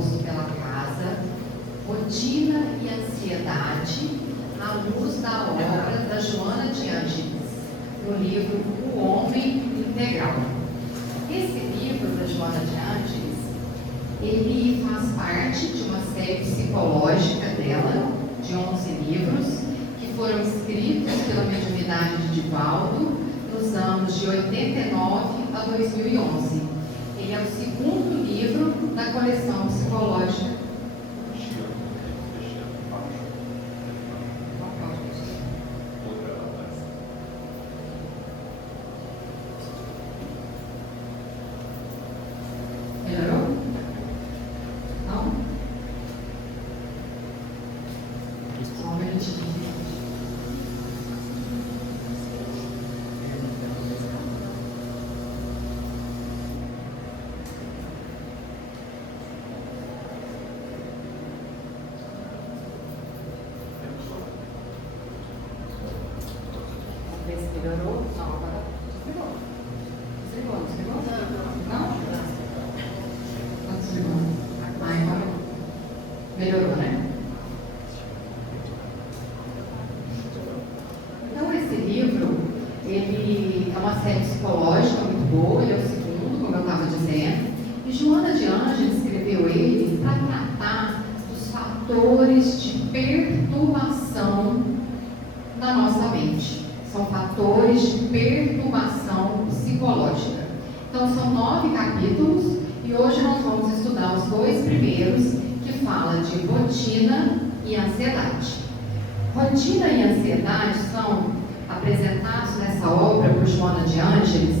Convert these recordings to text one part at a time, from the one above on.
posto pela casa, rotina e ansiedade, à luz da obra da Joana de Ângeles, no livro O Homem Integral. Esse livro da Joana de Ângeles, ele faz parte de uma série psicológica dela, de 11 livros, que foram escritos pela mediunidade de Divaldo nos anos de 89 a 2011. Ele é o segundo livro da coleção psicológica. Melhorou? Não? Só um minutinho. Melhorou? Não, agora desligou. Desligou? Não? Quantos segundos? Agora melhorou, né? Então, esse livro, ele é uma série psicológica muito boa, ele é o segundo, como eu estava dizendo, e Joana de Ângeles escreveu ele para tratar dos fatores de perturbação na nossa mente. São fatores de perturbação psicológica. Então, são 9 capítulos e hoje nós vamos estudar os 2 primeiros, que falam de rotina e ansiedade. Rotina e ansiedade são apresentados nessa obra por Joana de Ângeles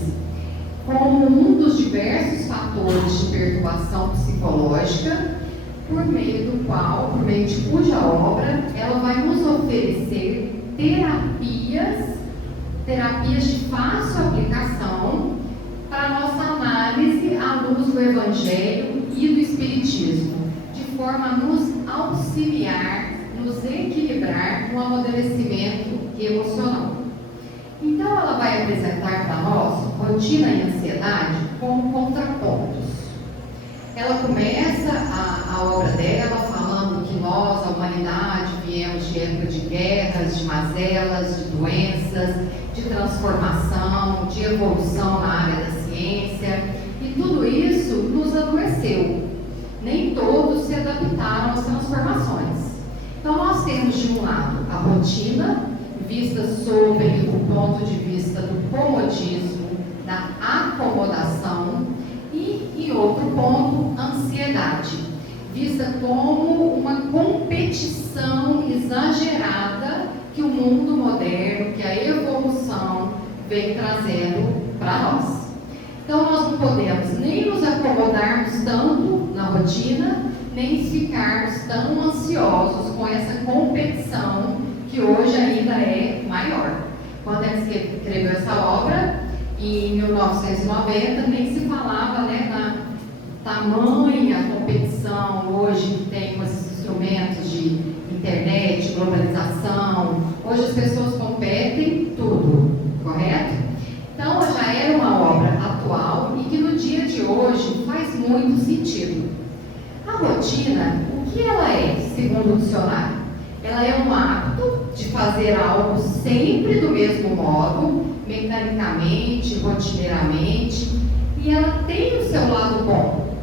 como um dos diversos fatores de perturbação psicológica, por meio de cuja obra ela vai nos oferecer terapias de fácil aplicação para a nossa análise à luz do Evangelho e do Espiritismo, de forma a nos auxiliar, nos equilibrar no amadurecimento emocional. Então, ela vai apresentar para nós rotina e ansiedade como contrapontos. Ela começa a obra dela falando que nós, a humanidade, viemos de época de guerras, de mazelas, de doenças, de transformação, de evolução na área da ciência, e tudo isso nos adoeceu. Nem todos se adaptaram às transformações. Então, nós temos de um lado a rotina, vista sob o ponto de vista do comodismo, da acomodação, e, em outro ponto, ansiedade, vista como uma competição exagerada que o mundo moderno, que a evolução vem trazendo para nós. Então, nós não podemos nem nos acomodarmos tanto na rotina, nem ficarmos tão ansiosos com essa competição que hoje ainda é maior. Quando ela escreveu essa obra, em 1990, nem se falava, na tamanha competição hoje que tem com esses instrumentos de internet, globalização. Hoje as pessoas competem tudo, correto? Então, já era uma obra atual e que no dia de hoje faz muito sentido. A rotina, o que ela é, segundo o dicionário? Ela é um hábito de fazer algo sempre do mesmo modo, mecanicamente, rotineiramente, e ela tem o seu lado bom.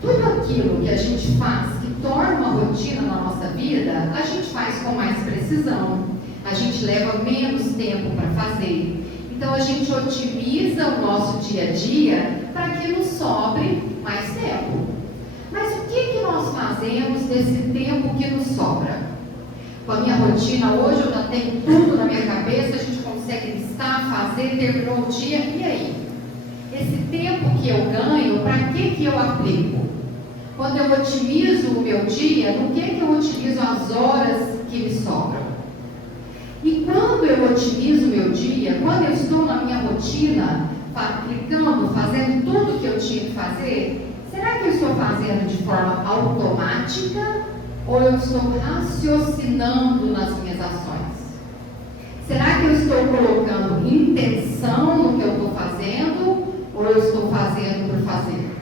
Tudo aquilo que a gente faz, que torna uma rotina na nossa vida, a gente faz com mais precisão, a gente leva menos tempo para fazer. Então, a gente otimiza o nosso dia a dia para que nos sobre mais tempo. Mas o que nós fazemos nesse tempo que nos sobra? Com a minha rotina, hoje eu já tenho tudo na minha cabeça, a gente consegue listar, fazer, terminou o dia, e aí? Esse tempo que eu ganho, para que eu aplico? Quando eu otimizo o meu dia, no que eu otimizo as horas que me sobram? E quando eu otimizo o meu dia, quando eu estou na minha rotina, aplicando, fazendo tudo que eu tinha que fazer, será que eu estou fazendo de forma automática ou eu estou raciocinando nas minhas ações? Será que eu estou colocando intenção no que eu estou fazendo ou eu estou fazendo por fazer?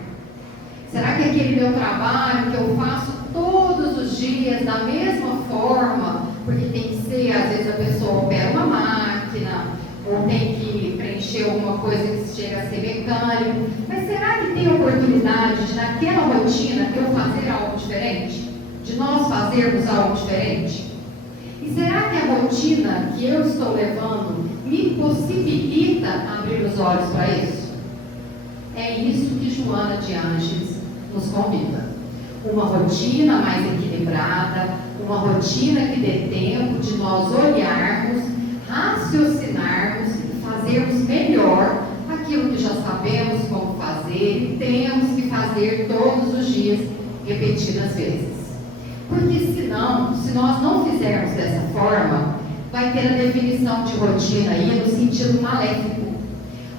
Será que aquele meu trabalho que eu faço todos os dias da mesma forma, porque tem que ser, às vezes a pessoa opera uma máquina, ou tem que preencher alguma coisa que chega a ser mecânico, mas será que tem oportunidade de, naquela rotina, eu fazer algo diferente? De nós fazermos algo diferente? E será que a rotina que eu estou levando me possibilita abrir os olhos para isso? É isso que Joana de Ângeles nos convida. Uma rotina mais equilibrada, uma rotina que dê tempo de nós olharmos, raciocinarmos e fazermos melhor aquilo que já sabemos como fazer e temos que fazer todos os dias, repetidas vezes. Porque senão, se nós não fizermos dessa forma, vai ter a definição de rotina aí no sentido maléfico.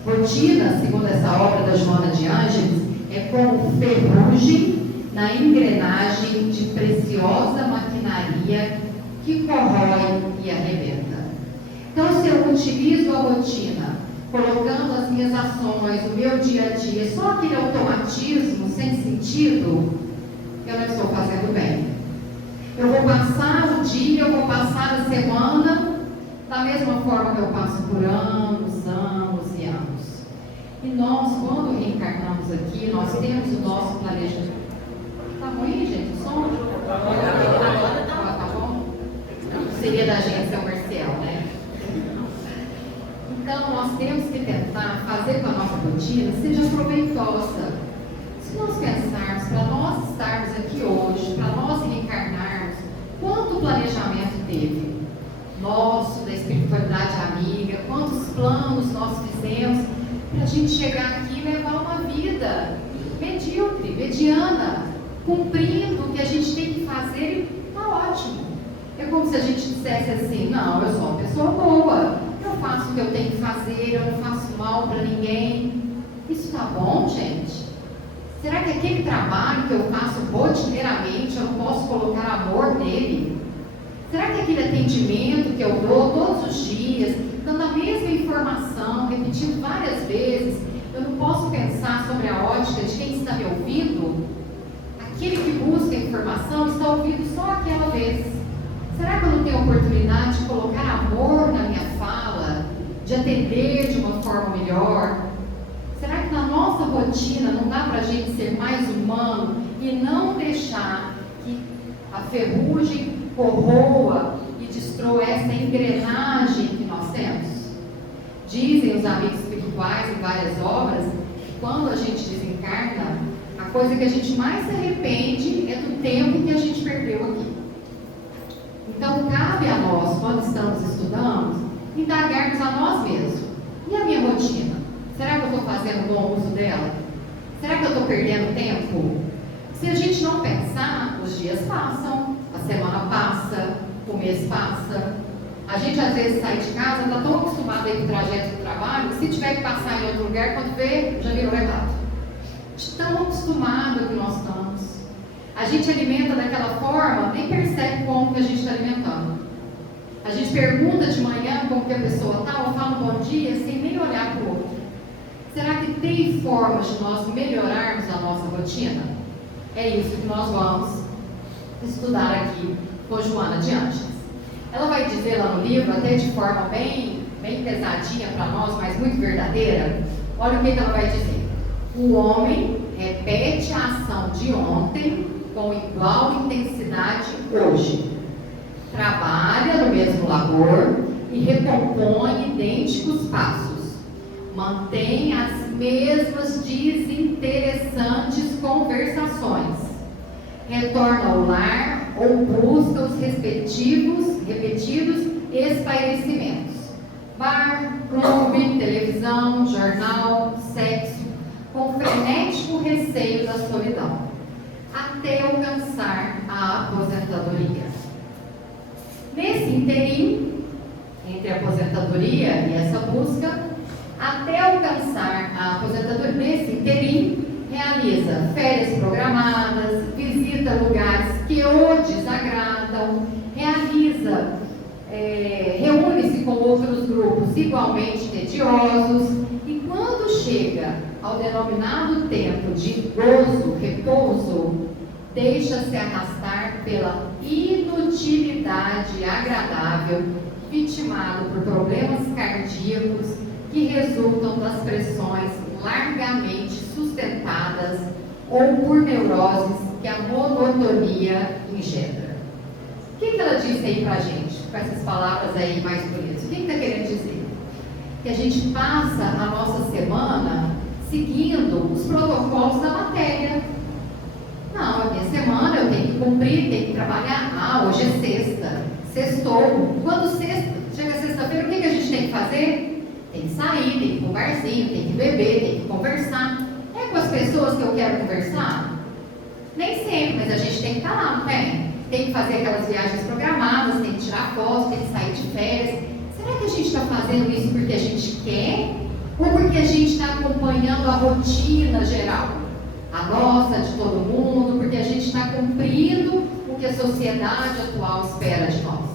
Rotina, segundo essa obra da Joana de Ângeles, é como ferrugem na engrenagem de preciosa maquinaria que corrói e arrebenta. Então, se eu utilizo a rotina, colocando as minhas ações, o meu dia a dia, só aquele automatismo sem sentido, eu não estou fazendo bem. Eu vou passar o dia, eu vou passar a semana da mesma forma que eu passo por anos, anos e anos. E nós, quando reencarnamos aqui, nós temos o nosso planejamento. Tá ruim, gente? O som? Tá bom? Seria da agência comercial, né? Então, nós temos que tentar fazer com a nossa rotina seja proveitosa. Se nós pensarmos, para nós estarmos aqui hoje, para nós reencarnarmos, quanto planejamento teve? Nosso, da espiritualidade amiga, quantos planos nós fizemos para a gente chegar aqui e levar uma vida medíocre, mediana, cumprindo o que a gente tem que fazer e está ótimo. É como se a gente dissesse assim, não, eu sou uma pessoa boa, eu faço o que eu tenho que fazer, eu não faço mal para ninguém. Isso está bom, gente? Será que aquele trabalho que eu faço rotineiramente, eu não posso colocar amor nele? Será que aquele atendimento que eu dou todos os dias, dando a mesma informação, repetindo várias vezes, eu não posso pensar sobre a ótica de quem está me ouvindo? Aquele que busca informação está ouvindo só aquela vez. Será que eu não tenho oportunidade de colocar amor na minha fala, de atender de uma forma melhor? Será que na nossa rotina não dá para a gente ser mais humano e não deixar que a ferrugem corroa e destrua essa engrenagem que nós temos? Dizem os amigos espirituais em várias obras que quando a gente desencarna, a coisa que a gente mais se arrepende é do tempo que a gente perdeu aqui. Então, cabe a nós, quando estamos estudando, indagarmos a nós mesmos. E a minha rotina? Será que eu estou fazendo bom uso dela? Será que eu estou perdendo tempo? Se a gente não pensar, os dias passam, a semana passa, o mês passa. A gente às vezes sai de casa, está tão acostumado aí com o trajeto do trabalho, que se tiver que passar em outro lugar, quando vê, já virou errado. Tão acostumado que nós estamos. A gente alimenta daquela forma, nem percebe como que a gente está alimentando. A gente pergunta de manhã como que a pessoa está, ou fala um bom dia, sem nem olhar para o outro. Será que tem formas de nós melhorarmos a nossa rotina? É isso que nós vamos estudar aqui com Joana de Ângeles. Ela vai dizer lá no livro, até de forma bem pesadinha para nós, mas muito verdadeira. Olha o que ela vai dizer. O homem repete a ação de ontem com igual intensidade hoje. Trabalha no mesmo labor e recompõe idênticos passos. Mantém as mesmas desinteressantes conversações. Retorna ao lar ou busca os repetidos espairecimentos. Bar, clube, televisão, jornal, sexo, com frenético receio da solidão, até alcançar a aposentadoria. Nesse interim, entre a aposentadoria e essa busca, até alcançar a aposentadoria, nesse interim, realiza férias programadas, visita lugares que o desagradam, reúne-se com outros grupos igualmente tediosos, e quando chega ao denominado tempo de gozo, repouso, deixa-se arrastar pela inutilidade agradável, vitimado por problemas cardíacos que resultam das pressões largamente sustentadas ou por neuroses que a monotonia engendra. O que ela disse aí pra gente, com essas palavras aí mais bonitas? O que está querendo dizer? Que a gente passa a nossa semana seguindo os protocolos da matéria. Não, a minha semana eu tenho que cumprir, tenho que trabalhar. Ah, hoje é sexta, sextou. Quando chega sexta-feira, o que a gente tem que fazer? Tem que sair, tem que ir para um barzinho, tem que beber, tem que conversar. É com as pessoas que eu quero conversar? Nem sempre, mas a gente tem que estar lá, não tem? Tem que fazer aquelas viagens programadas, tem que tirar fotos, tem que sair de férias. Será que a gente está fazendo isso porque a gente quer? Ou porque a gente está acompanhando a rotina geral? A nossa, de todo mundo, porque a gente está cumprindo o que a sociedade atual espera de nós.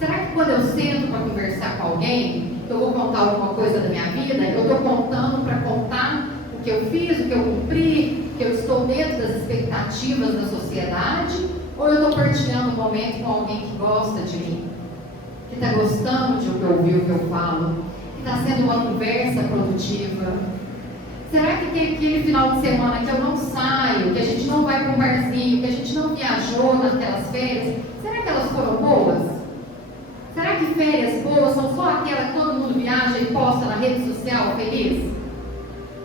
Será que quando eu sento para conversar com alguém, eu vou contar alguma coisa da minha vida, eu estou contando para contar o que eu fiz, o que eu cumpri, que eu estou dentro das expectativas da sociedade, ou eu estou partilhando um momento com alguém que gosta de mim, que está gostando de ouvir o que eu falo, que está sendo uma conversa produtiva? Será que aquele final de semana que eu não saio, que a gente não vai para um barzinho, que a gente não viajou naquelas férias, será que elas foram boas? Será que férias boas são só aquela que todo mundo viaja e posta na rede social feliz?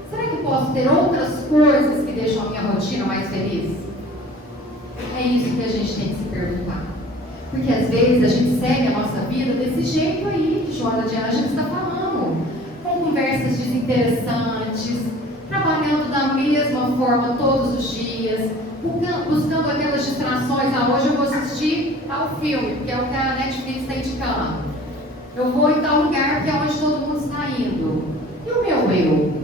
Será que eu posso ter outras coisas que deixam a minha rotina mais feliz? É isso que a gente tem que se perguntar. Porque às vezes a gente segue a nossa vida desse jeito aí que Joana de Ângeles está falando, com conversas desinteressantes, trabalhando da mesma forma todos os dias, buscando aquelas distrações. Ah, hoje eu vou assistir tal filme, porque é o que a Netflix está indicando. Eu vou em tal lugar, porque é onde todo mundo está indo. E o meu eu?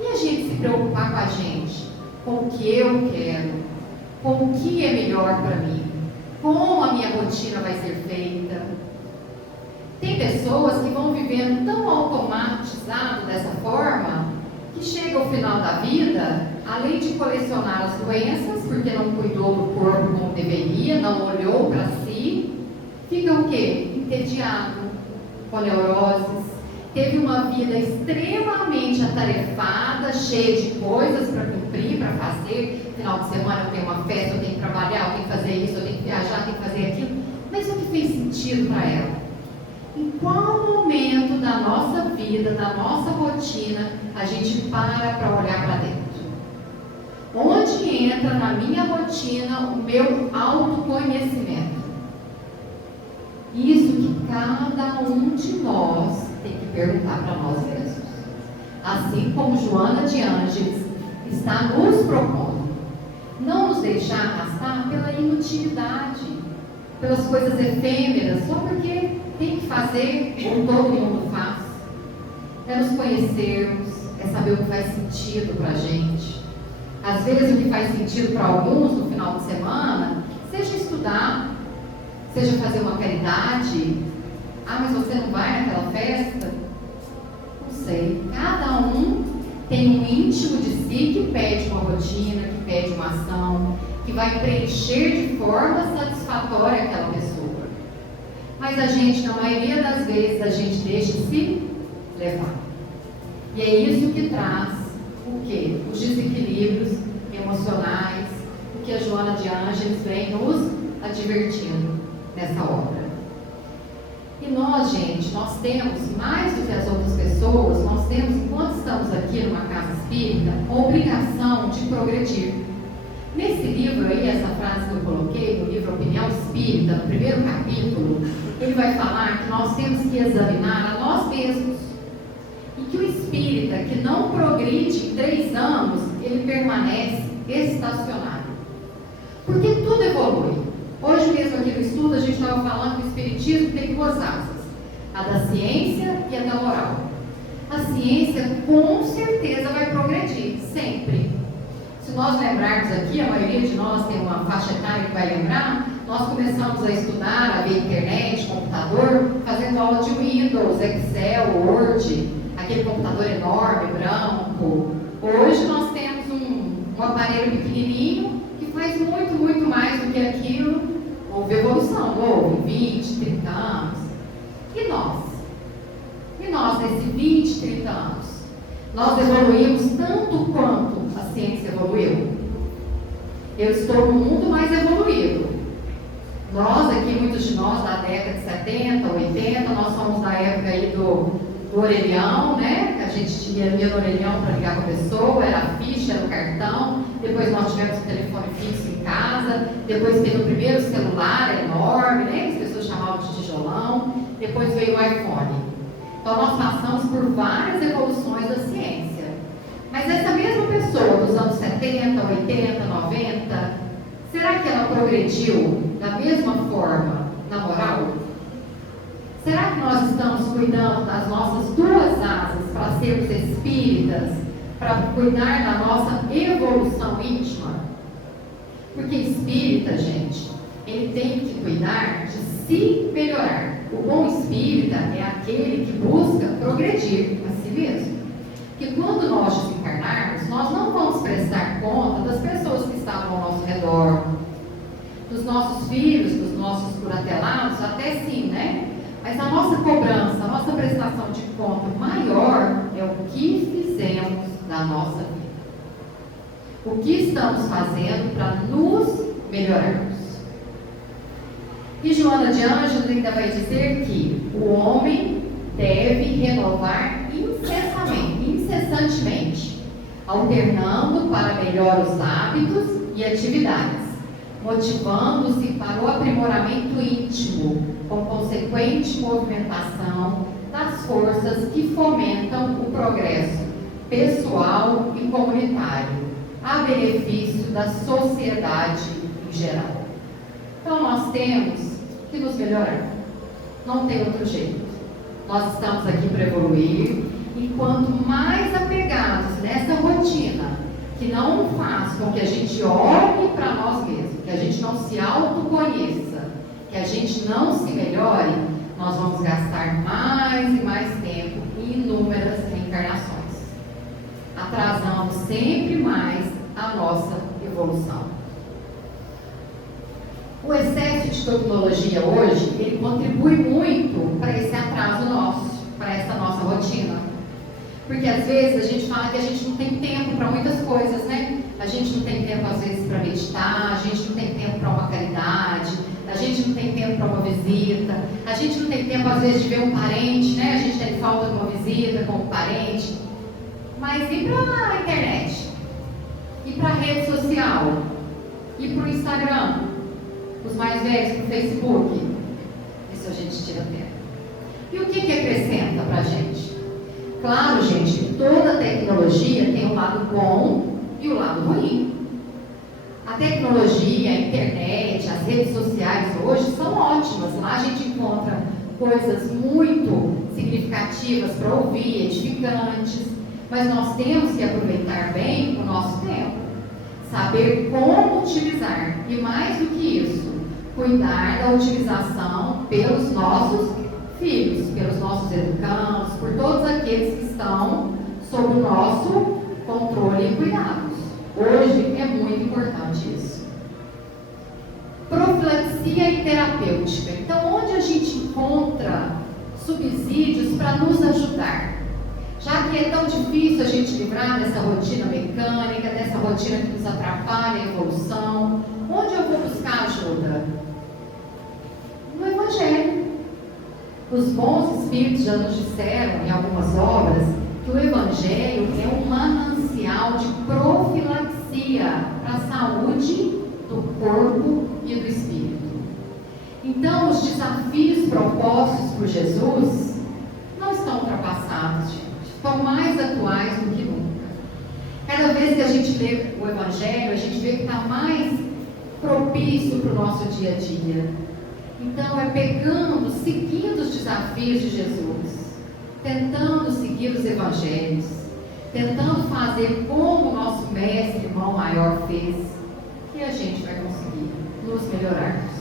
E a gente se preocupar com a gente, com o que eu quero, com o que é melhor para mim, como a minha rotina vai ser feita? Tem pessoas que vão vivendo tão automatizado dessa forma, que chega ao final da vida, além de colecionar as doenças, porque não cuidou do corpo como deveria, não olhou para si, fica o quê? Entediado, com neuroses, teve uma vida extremamente atarefada, cheia de coisas para cumprir, para fazer. Final de semana eu tenho uma festa, eu tenho que trabalhar, eu tenho que fazer isso, eu tenho que viajar, eu tenho que fazer aquilo. Mas o que fez sentido para ela? Em qual momento da nossa vida, da nossa rotina, a gente para olhar para dentro? Onde entra na minha rotina o meu autoconhecimento? Isso que cada um de nós tem que perguntar para nós mesmos. Assim como Joana de Ângeles está nos propondo. Não nos deixar arrastar pela inutilidade, pelas coisas efêmeras, só porque tem que fazer como todo mundo faz. É nos conhecermos, é saber o que faz sentido para a gente. Às vezes o que faz sentido para alguns no final de semana, seja estudar, seja fazer uma caridade. Ah, mas você não vai naquela festa? Não sei. Cada um tem um íntimo de si que pede uma rotina, que pede uma ação, que vai preencher de forma satisfatória aquela pessoa. Mas a gente, na maioria das vezes, a gente deixa se levar. E é isso que traz o quê? Os desequilíbrios emocionais, o que a Joana de Ângeles vem nos advertindo nessa obra. E nós, gente, nós temos, mais do que as outras pessoas, nós temos, enquanto estamos aqui numa casa espírita, a obrigação de progredir. Nesse livro aí, essa frase que eu coloquei, no livro Opinião Espírita, no primeiro capítulo, ele vai falar que nós temos que examinar a nós mesmos. E que o espírita que não progride em 3 anos, ele permanece estacionário. Porque tudo evolui. Hoje mesmo aqui no estudo, a gente estava falando que o espiritismo tem 2 asas. A da ciência e a da moral. A ciência, com certeza, vai progredir, sempre. Se nós lembrarmos aqui, a maioria de nós tem uma faixa etária que vai lembrar, nós começamos a estudar, a ver internet, computador, fazendo aula de Windows, Excel, Word, aquele computador enorme, branco, Hoje nós temos um aparelho pequenininho que faz muito, muito mais do que aquilo. Houve evolução, houve 20, 30 anos. E nós? E nós, nesses 20, 30 anos? Nós evoluímos tanto quanto a ciência evoluiu? Eu estou no mundo mais evoluído. Nós aqui, muitos de nós, da década de 70, 80, nós somos da época aí do orelhão, né? Que a gente ia no orelhão para ligar com a pessoa, era a ficha, era o cartão. Depois nós tivemos o telefone fixo em casa. Depois veio o primeiro celular enorme, né? Que as pessoas chamavam de tijolão. Depois veio o iPhone. Então nós passamos por várias evoluções da ciência. Mas essa mesma pessoa dos anos 70, 80, 90, será que ela progrediu da mesma forma na moral? Será que nós estamos cuidando das nossas duas asas para sermos espíritas, para cuidar da nossa evolução íntima? Porque espírita, gente, ele tem que cuidar de se melhorar. O bom espírita é aquele que busca progredir a si mesmo. Que quando nós desencarnarmos, nós não vamos prestar conta das pessoas que estavam ao nosso redor, dos nossos filhos, dos nossos curatelados, até sim, né? Mas a nossa cobrança, a nossa prestação de conta maior é o que fizemos na nossa vida. O que estamos fazendo para nos melhorarmos. E Joana de Ângeles ainda vai dizer que o homem deve renovar incessantemente, alternando para melhor os hábitos e atividades, motivando-se para o aprimoramento íntimo, com consequente movimentação das forças que fomentam o progresso pessoal e comunitário, a benefício da sociedade em geral. Então nós temos que nos melhorar. Não tem outro jeito. Nós estamos aqui para evoluir, e quanto mais apegados nessa rotina, que não faz com que a gente olhe para nós mesmos, que a gente não se autoconheça, que a gente não se melhore, nós vamos gastar mais e mais tempo em inúmeras reencarnações, atrasando sempre mais a nossa evolução. O excesso de tecnologia hoje, ele contribui muito para esse atraso nosso, para essa nossa rotina. Porque às vezes a gente fala que a gente não tem tempo para muitas coisas, né? A gente não tem tempo às vezes para meditar, a gente não tem tempo para uma caridade, a gente não tem tempo para uma visita, a gente não tem tempo às vezes de ver um parente, né? A gente tem falta de uma visita com um parente. Mas e para a internet? E para a rede social? E para o Instagram? Os mais velhos para o Facebook? Isso a gente tira tempo. E o que acrescenta para a gente? Claro, gente, toda tecnologia tem um lado bom e o lado ruim. A tecnologia, a internet, as redes sociais hoje são ótimas. Lá a gente encontra coisas muito significativas para ouvir, edificantes. Mas nós temos que aproveitar bem o nosso tempo. Saber como utilizar. E mais do que isso, cuidar da utilização pelos nossos filhos, pelos nossos educandos, por todos aqueles que estão sob o nosso controle e cuidados. Hoje é muito importante isso. Profilaxia e terapêutica. Então, onde a gente encontra subsídios para nos ajudar? Já que é tão difícil a gente livrar dessa rotina mecânica, dessa rotina que nos atrapalha a evolução, onde eu vou buscar ajuda? No Evangelho. Os bons espíritos já nos disseram em algumas obras que o Evangelho é um manancial de profilaxia para a saúde do corpo e do espírito. Então, os desafios propostos por Jesus não estão ultrapassados, gente. Estão mais atuais do que nunca. Cada vez que a gente lê o Evangelho, a gente vê que está mais propício para o nosso dia a dia. Então, é pegando, seguindo os desafios de Jesus, tentando seguir os Evangelhos, tentando fazer como o nosso mestre, irmão maior, fez, que a gente vai conseguir nos melhorarmos.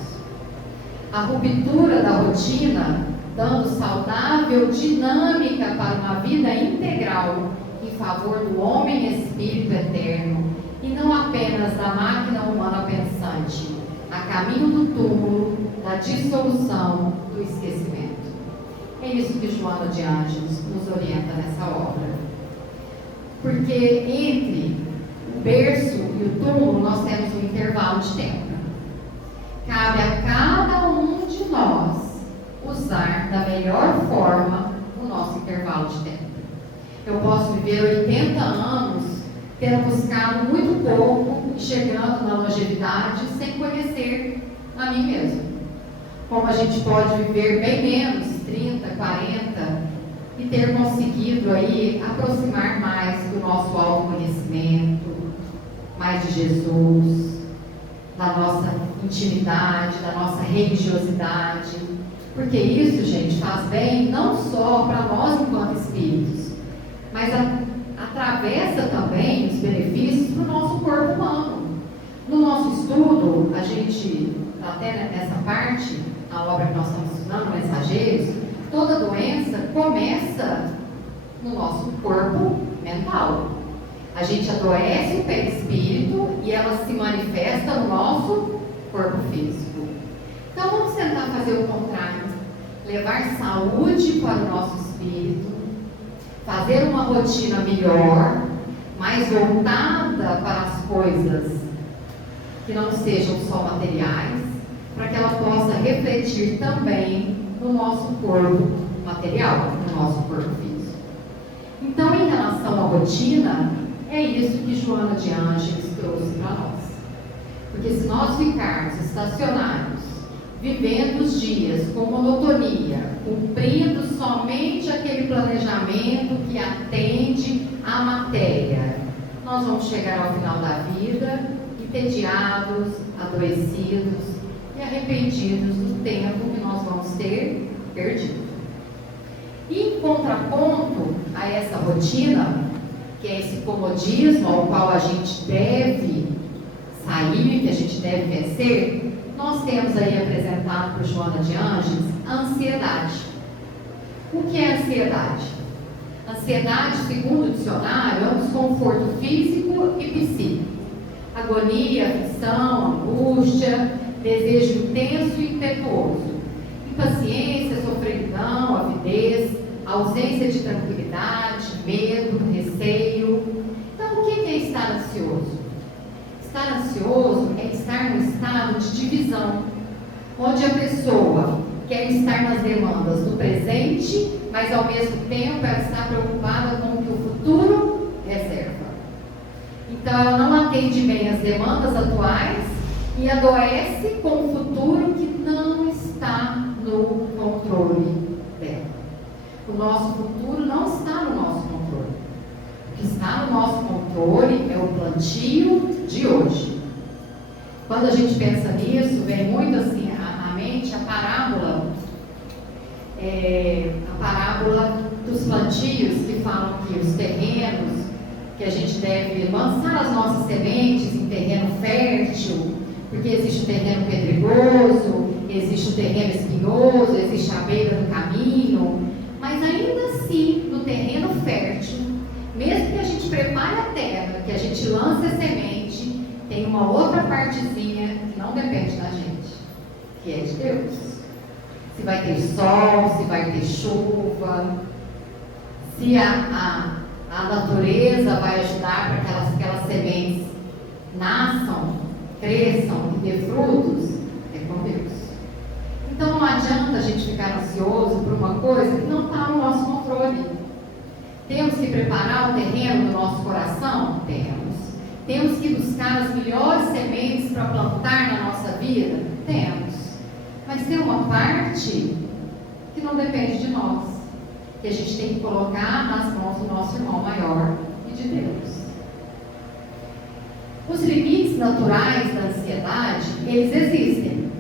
A ruptura da rotina, dando saudável dinâmica para uma vida integral e favor do homem espírito eterno, e não apenas da máquina humana pensante, a caminho do túmulo, da dissolução, do esquecimento. É isso que Joana de Ângeles nos orienta nessa obra. Porque entre o berço e o túmulo nós temos um intervalo de tempo. Cabe a cada um de nós usar da melhor forma o nosso intervalo de tempo. Eu posso viver 80 anos tendo buscado muito pouco e chegando na longevidade sem conhecer a mim mesmo. Como a gente pode viver bem menos, 30, 40, e ter conseguido aí aproximar mais do nosso autoconhecimento, mais de Jesus, da nossa intimidade, da nossa religiosidade. Porque isso, gente, faz bem não só para nós enquanto espíritos, mas atravessa também os benefícios para o nosso corpo humano. No nosso estudo, a gente, até nessa parte, a obra que nós estamos estudando, Mensageiros, toda doença começa no nosso corpo mental. A gente adoece o perispírito e ela se manifesta no nosso corpo físico. Então vamos tentar fazer o contrário, levar saúde para o nosso espírito, fazer uma rotina melhor, mais voltada para as coisas que não sejam só materiais, para que ela possa refletir também no nosso corpo material, no nosso corpo físico. Então, em relação à rotina, é isso que Joana de Ângeles trouxe para nós. Porque se nós ficarmos estacionários, vivendo os dias com monotonia, cumprindo somente aquele planejamento que atende à matéria, nós vamos chegar ao final da vida entediados, adoecidos e arrependidos do tempo que nós vamos ter perdido. E em contraponto a essa rotina, que é esse comodismo ao qual a gente deve sair, que a gente deve vencer, nós temos aí apresentado por Joana de Ângeles a ansiedade. O que é ansiedade? Ansiedade, segundo o dicionário, é um desconforto físico e psíquico. Agonia, aflição, angústia, desejo intenso e impetuoso, impaciência, sofreguidão, avidez, ausência de tranquilidade, medo, receio. Então, o que é estar ansioso? Estar ansioso é estar num estado de divisão, onde a pessoa quer estar nas demandas do presente, mas ao mesmo tempo ela está preocupada com o que o futuro reserva. Então ela não atende bem as demandas atuais e adoece com o futuro que não está no controle dela. O nosso futuro não está no nosso controle. O que está no nosso controle é o plantio de hoje. Quando a gente pensa nisso, vem muito assim à mente a parábola dos plantios, que falam que os terrenos, que a gente deve lançar as nossas sementes em terreno fértil, porque existe o terreno pedregoso, existe o terreno espinhoso, existe a beira do caminho, mas ainda assim, no terreno fértil, mesmo que a gente prepare a terra, que a gente lance a semente, tem uma outra partezinha que não depende da gente, que é de Deus. Se vai ter sol, se vai ter chuva, se a natureza vai ajudar para que aquelas sementes nasçam, cresçam e dê frutos, é com Deus. Então não adianta a gente ficar ansioso por uma coisa que não está no nosso controle. Temos que preparar o terreno do nosso coração? Temos. Temos que buscar as melhores sementes para plantar na nossa vida? Temos. Mas tem uma parte que não depende de nós, que a gente tem que colocar nas mãos do nosso irmão maior e de Deus. Os limites naturais da ansiedade, eles existem.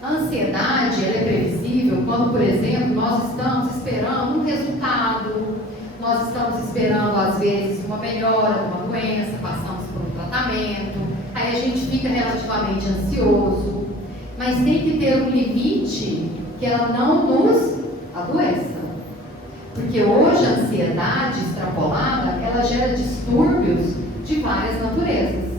A ansiedade, ela é previsível quando, por exemplo, nós estamos esperando um resultado, nós estamos esperando, às vezes, uma melhora de uma doença, passamos por um tratamento, aí a gente fica relativamente ansioso, mas tem que ter um limite que ela não nos adoeça. Porque Porque hoje a ansiedade extrapolada, ela gera distúrbios de várias naturezas.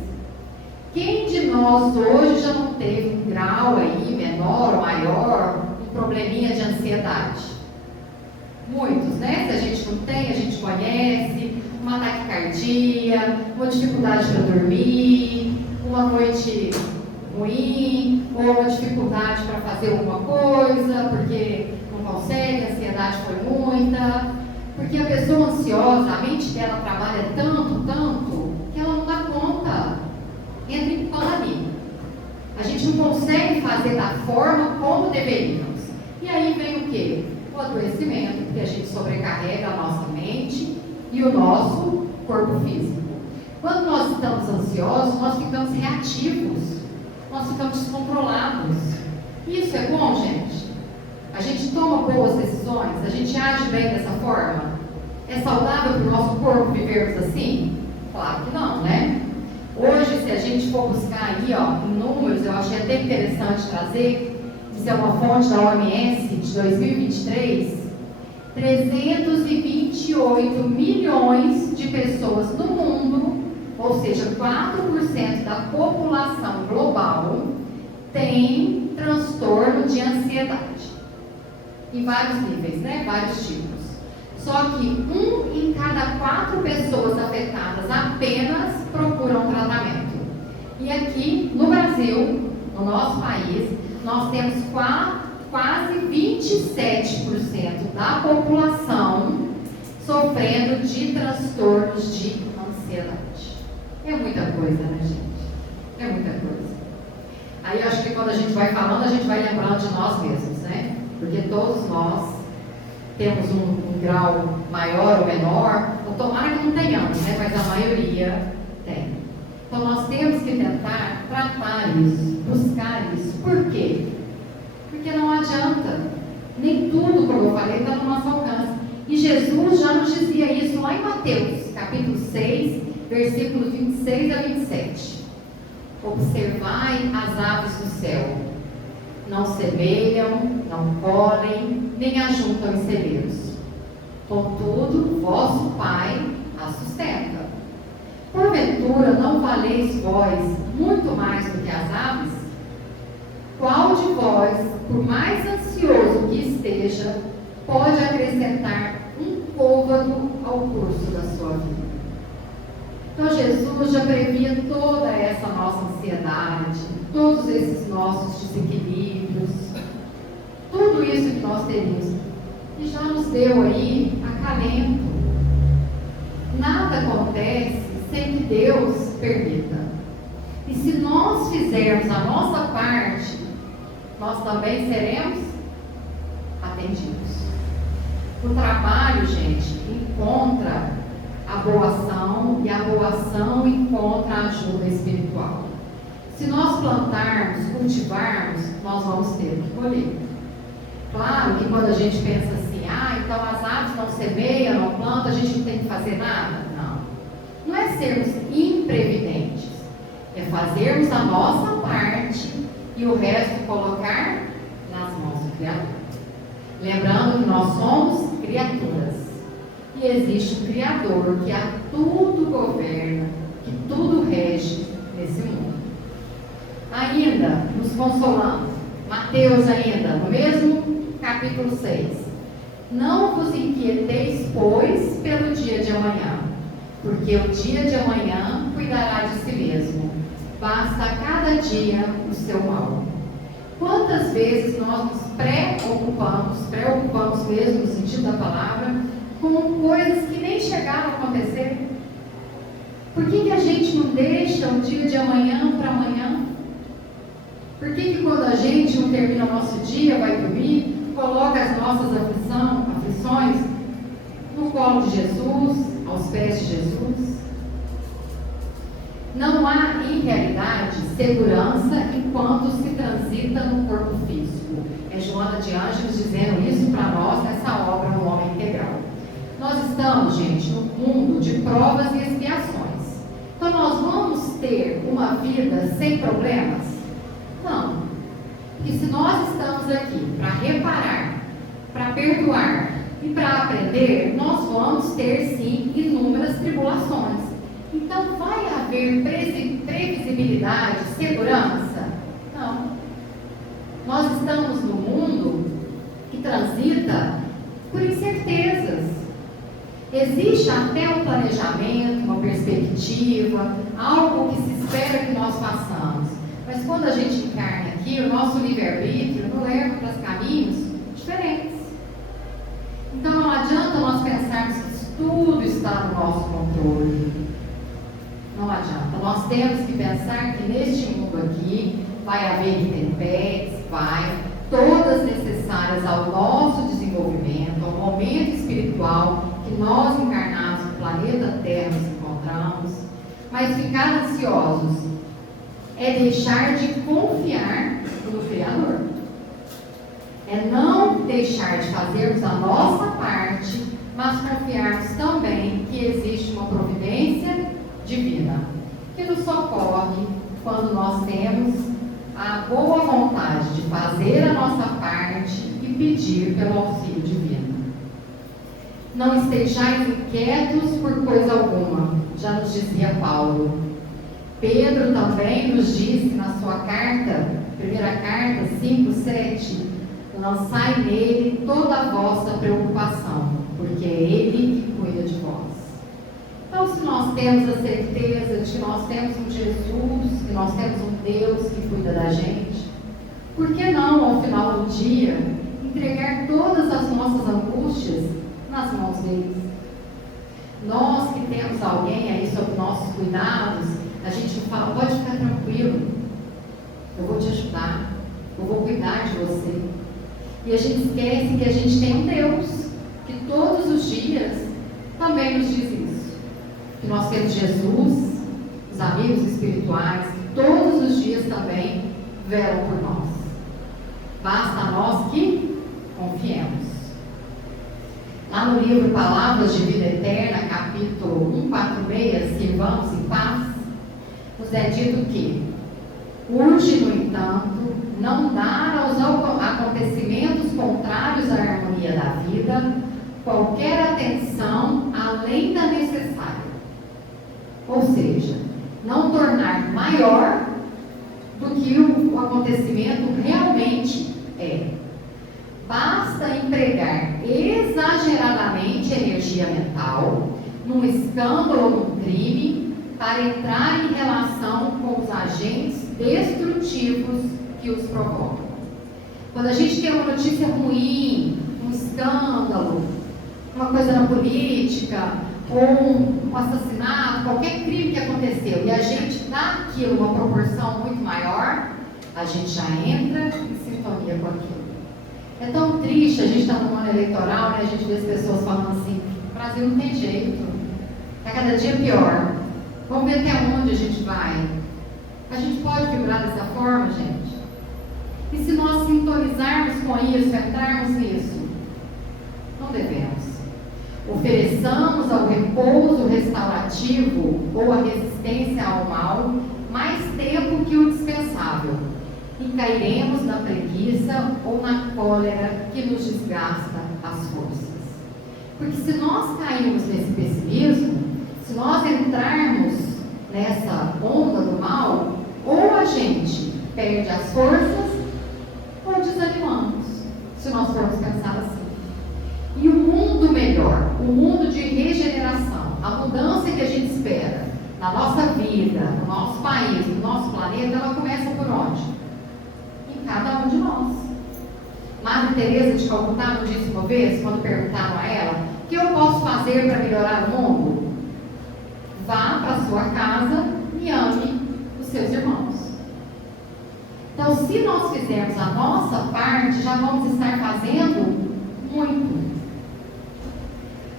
Quem de nós hoje já não teve um grau aí, menor ou maior, um probleminha de ansiedade? Muitos, né? Se a gente não tem, a gente conhece, uma taquicardia, uma dificuldade para dormir, uma noite ruim, ou uma dificuldade para fazer alguma coisa, porque não consegue, a ansiedade foi muita. Porque a pessoa ansiosa, a mente dela trabalha tanto, que ela não dá conta. Entra em pânico. A gente não consegue fazer da forma como deveríamos. E aí vem o quê? O adoecimento, porque a gente sobrecarrega a nossa mente e o nosso corpo físico. Quando nós estamos ansiosos, nós ficamos reativos, nós ficamos descontrolados. Isso é bom, gente? A gente toma boas decisões? A gente age bem dessa forma? É saudável para o nosso corpo vivermos assim? Claro que não, né? Hoje, se a gente for buscar aí, ó, em números, eu achei até interessante trazer, isso é uma fonte da OMS de 2023, 328 milhões de pessoas no mundo, ou seja, 4% da população global, tem transtorno de ansiedade. Em vários níveis, né? Vários tipos. Só que 1 em cada 4 pessoas afetadas apenas procuram tratamento. E aqui no Brasil, no nosso país, nós temos quase 27% da população sofrendo de transtornos de ansiedade. É muita coisa, né, gente? É muita coisa. Aí eu acho que quando a gente vai falando, a gente vai lembrando de nós mesmos, né? Porque todos nós temos um grau maior ou menor, ou tomara que não tenhamos, né? Mas a maioria tem. Então nós temos que tentar tratar isso, buscar isso. Por quê? Porque não adianta. Nem tudo, como eu falei, está no nosso alcance. E Jesus já nos dizia isso lá em Mateus, capítulo 6, versículos 26 a 27. Observai as aves do céu. Não semeiam, não colhem, nem ajuntam em celeiros. Contudo, vosso Pai as sustenta. Porventura, não valeis vós muito mais do que as aves? Qual de vós, por mais ansioso que esteja, pode acrescentar um côvado ao curso da sua vida? Então Jesus já previa toda essa nossa ansiedade, todos esses nossos desequilíbrios, tudo isso que nós teríamos, e já nos deu aí acalento. Nada acontece sem que Deus permita. E se nós fizermos a nossa parte, nós também seremos atendidos. O trabalho, gente, encontra a boa ação, e a boa ação encontra a ajuda espiritual. Se nós plantarmos, cultivarmos, nós vamos ter que colher. Claro que quando a gente pensa assim, então as aves não semeiam, não plantam, a gente não tem que fazer nada. Não. Não é sermos imprevidentes. É fazermos a nossa parte e o resto colocar nas mãos do Criador. Lembrando que nós somos criaturas. E existe um Criador que a tudo governa, que tudo rege nesse mundo. Ainda, nos consolando, Mateus ainda, no mesmo capítulo 6. Não vos inquieteis, pois, pelo dia de amanhã, porque o dia de amanhã cuidará de si mesmo. Basta a cada dia o seu mal. Quantas vezes nós nos preocupamos mesmo no sentido da palavra, com coisas que nem chegaram a acontecer? Por que a gente não deixa o dia de amanhã para amanhã? Por que quando a gente não termina o nosso dia, vai dormir, coloca as nossas aflições no colo de Jesus, aos pés de Jesus? Não há, em realidade, segurança enquanto se transita no corpo físico. É Joana de Ângeles dizendo isso para nós nessa obra, No Homem Integral. Nós estamos, gente, num mundo de provas e expiações. Então nós vamos ter uma vida sem problemas? Não. Porque se nós estamos aqui para reparar, para perdoar e E para aprender, nós vamos ter sim inúmeras tribulações. Então, vai haver previsibilidade, segurança? Não. Nós estamos no mundo que transita por incertezas. Existe até um planejamento, uma perspectiva, algo que se espera que nós façamos. Mas quando a gente encarna aqui, o nosso livre-arbítrio nos leva para caminhos diferentes. Então não adianta nós pensarmos que tudo está no nosso controle. Não adianta. Nós temos que pensar que neste mundo aqui vai haver intempéries, todas necessárias ao nosso desenvolvimento, ao momento espiritual que nós encarnados no planeta Terra nos encontramos. Mas ficar ansiosos é deixar de confiar no Criador. É não deixar de fazermos a nossa parte, mas confiarmos também que existe uma providência divina, que nos socorre quando nós temos a boa vontade de fazer a nossa parte e pedir pelo auxílio divino. Não estejais inquietos por coisa alguma, já nos dizia Paulo. Pedro também nos disse na sua carta, primeira carta 5:7, lançai nele toda a vossa preocupação, porque é ele que cuida de vós. Então, se nós temos a certeza de que nós temos um Jesus, que nós temos um Deus que cuida da gente, por que não, ao final do dia, entregar todas as nossas angústias nas mãos deles? Nós que temos alguém aí sob nossos cuidados, a gente fala, pode ficar tranquilo, eu vou te ajudar, eu vou cuidar de você. E a gente esquece que a gente tem um Deus que todos os dias também nos diz isso. Que nós temos Jesus, os amigos espirituais, que todos os dias também velam por nós. Basta a nós que confiemos. Lá no livro Palavras de Vida Eterna, capítulo 146, Sirvamos em Paz, nos é dito que urge, no entanto, não dar aos acontecimentos contrários à harmonia da vida qualquer atenção além da necessária. Ou seja, não tornar maior do que o acontecimento realmente é. Basta empregar exageradamente energia mental num escândalo ou num crime para entrar em relação com os agentes destrutivos que os provocam. Quando a gente tem uma notícia ruim, um escândalo, uma coisa na política, ou um assassinato, qualquer crime que aconteceu, e a gente dá aquilo uma proporção muito maior, a gente já entra em sintonia com aquilo. É tão triste, a gente está no ano eleitoral, né? A gente vê as pessoas falando assim, o Brasil não tem jeito, está cada dia pior, vamos ver até onde a gente vai. A gente pode vibrar dessa forma, gente? E se nós sintonizarmos com isso, entrarmos nisso? Não devemos. Ofereçamos ao repouso restaurativo ou à resistência ao mal mais tempo que o dispensável, e cairemos na preguiça ou na cólera que nos desgasta as forças. Porque se nós cairmos nesse pessimismo, se nós entrarmos nessa onda do mal, ou a gente perde as forças ou desanimamos, se nós formos pensar assim. E o mundo melhor, o mundo de regeneração, a mudança que a gente espera na nossa vida, no nosso país, no nosso planeta, ela começa por onde? Em cada um de nós. Madre Teresa de Calcutá não disse uma vez, quando perguntaram a ela, o que eu posso fazer para melhorar o mundo? Vá para a sua casa e ame os seus irmãos. Então, se nós fizermos a nossa parte, já vamos estar fazendo muito.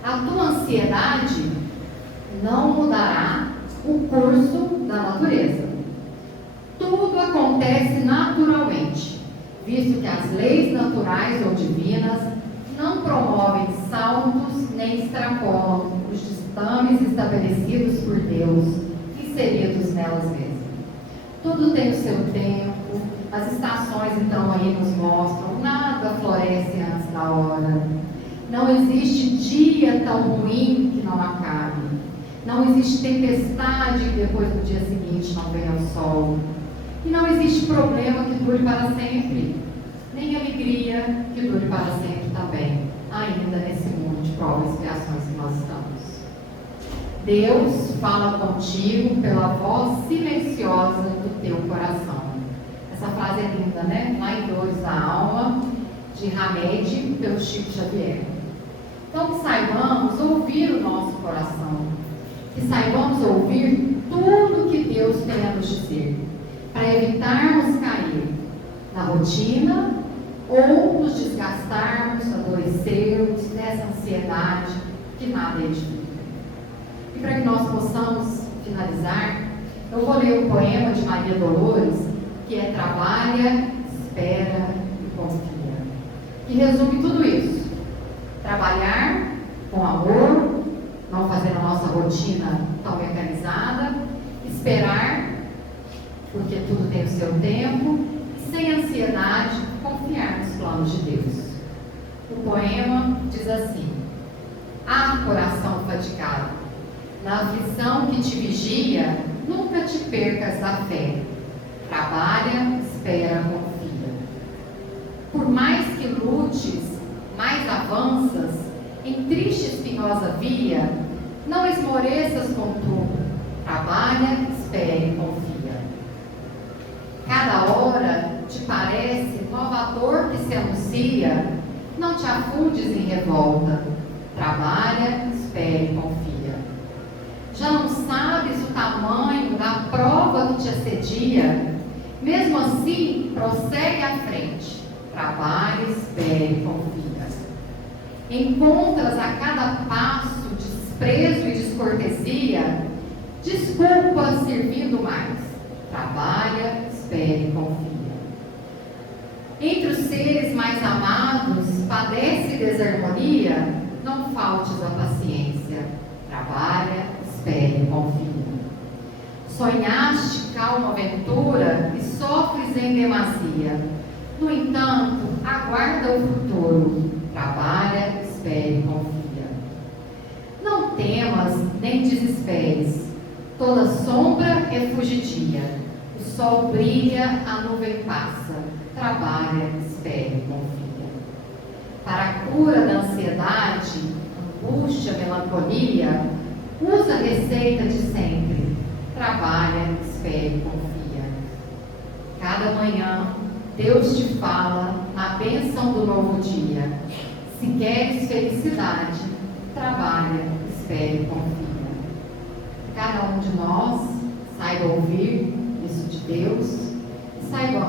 A tua ansiedade não mudará o curso da natureza. Tudo acontece naturalmente, visto que as leis naturais ou divinas não promovem saltos nem extrapolam os ditames estabelecidos por Deus, inseridos nelas mesmas. Tudo tem o seu tempo, as estações então aí nos mostram, nada floresce antes da hora. Não existe dia tão ruim que não acabe. Não existe tempestade que depois do dia seguinte não venha o sol. E não existe problema que dure para sempre, nem alegria que dure para sempre também, ainda nesse mundo de provas e expiações que nós estamos. Deus fala contigo pela voz silenciosa do teu coração. Essa frase é linda, né? Lá em Dores da Alma, de Hamed, pelo Chico Xavier. Então, que saibamos ouvir o nosso coração, que saibamos ouvir tudo que Deus tem a nos dizer, para evitarmos cair na rotina ou nos desgastarmos, adoecermos nessa ansiedade que nada edifica. E para que nós possamos finalizar, eu vou ler o poema de Maria Dolores, que é Trabalha, Espera e Confia, que resume tudo isso. Trabalhar com amor, não fazer a nossa rotina tão mecanizada, esperar, porque tudo tem o seu tempo, e sem ansiedade, confiar nos planos de Deus. O poema diz assim: Ah, coração fatigado, na aflição que te vigia, nunca te percas da fé. Trabalha, espera, confia. Por mais que lutes, mais avanças, em triste e espinhosa via, não esmoreças contudo. Trabalha, espere e confia. Cada hora te parece nova dor que se anuncia, não te afundes em revolta. Trabalha, espere e confia. Já não sabes o tamanho da prova que te assedia, mesmo assim prossegue à frente. Trabalha, espere e confia. Encontras a cada passo desprezo e descortesia, desculpa servindo mais. Trabalha, espere e confia. Entre os seres mais amados, padece desarmonia, não faltes a paciência. Trabalha, espere e confia. Sonhaste calma aventura e sofres em demasia. No entanto, aguarda o futuro. Trabalha, espere e confia. Não temas nem desesperes. Toda sombra é fugidia. O sol brilha, a nuvem passa. Trabalha, espere e confia. Para a cura da ansiedade, angústia, melancolia, usa a receita de sempre. Trabalha, espere e confia. Cada manhã, Deus te fala na bênção do novo dia. Se queres felicidade, trabalha, espere e confia. Cada um de nós saiba ouvir isso de Deus e saiba